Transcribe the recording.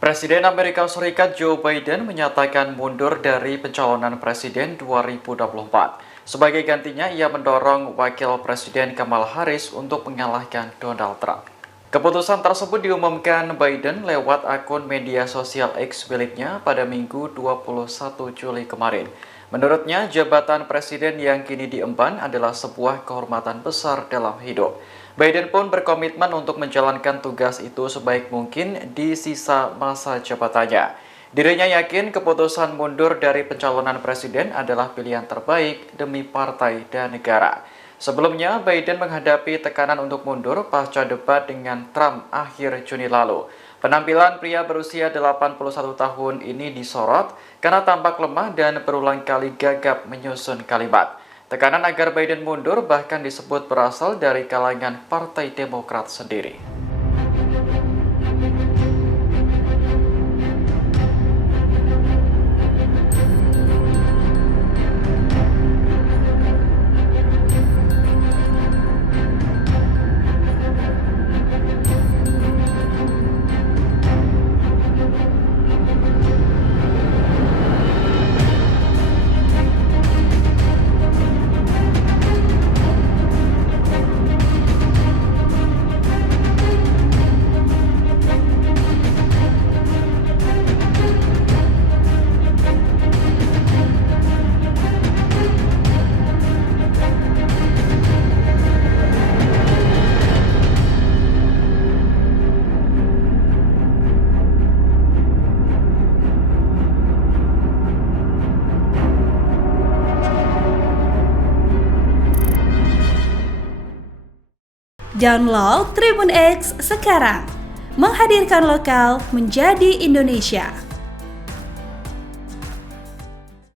Presiden Amerika Serikat Joe Biden menyatakan mundur dari pencalonan Presiden 2024. Sebagai gantinya, ia mendorong Wakil Presiden Kamala Harris untuk mengalahkan Donald Trump. Keputusan tersebut diumumkan Biden lewat akun media sosial X miliknya pada Minggu 21 Juli kemarin. Menurutnya, jabatan presiden yang kini diemban adalah sebuah kehormatan besar dalam hidup. Biden pun berkomitmen untuk menjalankan tugas itu sebaik mungkin di sisa masa jabatannya. Dirinya yakin keputusan mundur dari pencalonan presiden adalah pilihan terbaik demi partai dan negara. Sebelumnya, Biden menghadapi tekanan untuk mundur pasca debat dengan Trump akhir Juni lalu. Penampilan pria berusia 81 tahun ini disorot karena tampak lemah dan berulang kali gagap menyusun kalimat. Tekanan agar Biden mundur bahkan disebut berasal dari kalangan Partai Demokrat sendiri. Download Tribun X sekarang, menghadirkan lokal menjadi Indonesia.